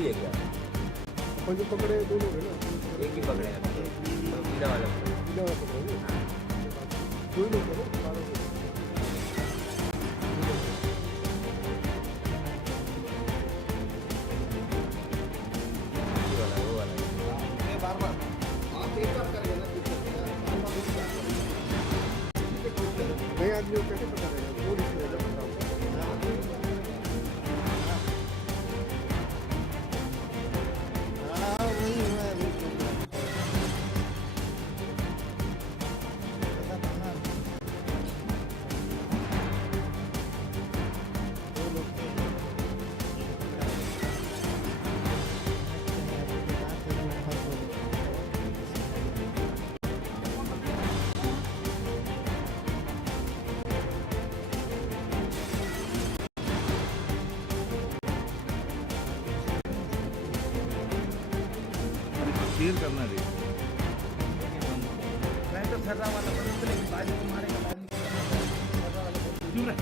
हुई है क्या? अपन जो पकड़े दो लोग है ना, एक ही पकड़े हैं अभी तो पीला वाला पीला वाला पकड़े हाँ दो ही लोग है ना, 12 लोग। ये वाला वो वाला बार बार आप एक बार करेंगे ना, नए आदमी को कैसे पता रहेगा? वो लिस्ट रहेगा पता होगा। वही हुआ है, वही program। पता था ना, दो लोग थे, एक पकड़ा। शेयर करना रे। मैं तो सर्रा वाला बंद कर, लेकिन बाजू को मारेगा, बाजू को सर्रा वाला बंद क्यों रहे?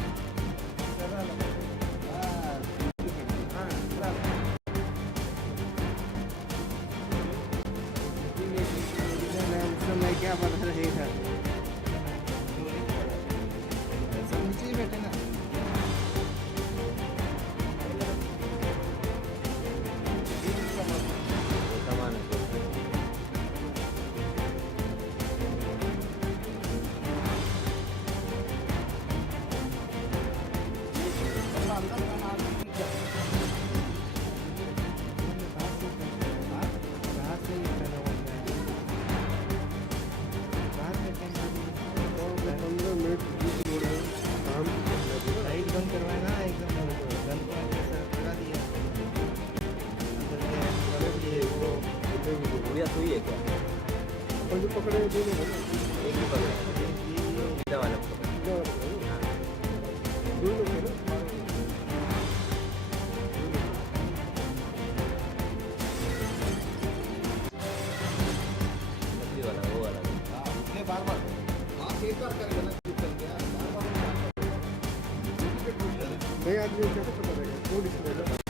सर्रा वाला बंद। हाँ सर्रा वाला। उस समय क्या पता रहेगा, सब नीचे ही बैठे ना। वो सामान है तो अंदर का नाम कहाँ से ये पैदा होता है? कहाँ से पैदा होता है? 15 मिनट बीच रोड में काम करना लाइट बंद करवाए ना एकदम, गन को ऐसा लगा दिया अंदर के रख दिए वो। गुड़िया हुई है क्या? अपन जो पकड़े दो लोग है ना, एक ही पकड़े हैं अभी तो पीला वाला पीला वाला पकड़े हाँ दो लोग है ना, 12 लोग। मछली वाला वो वाला बार बार आप एक बार करेंगे ना, बार बार नए आदमी को कैसे पता रहेगा? वो लिस्ट रहेगा।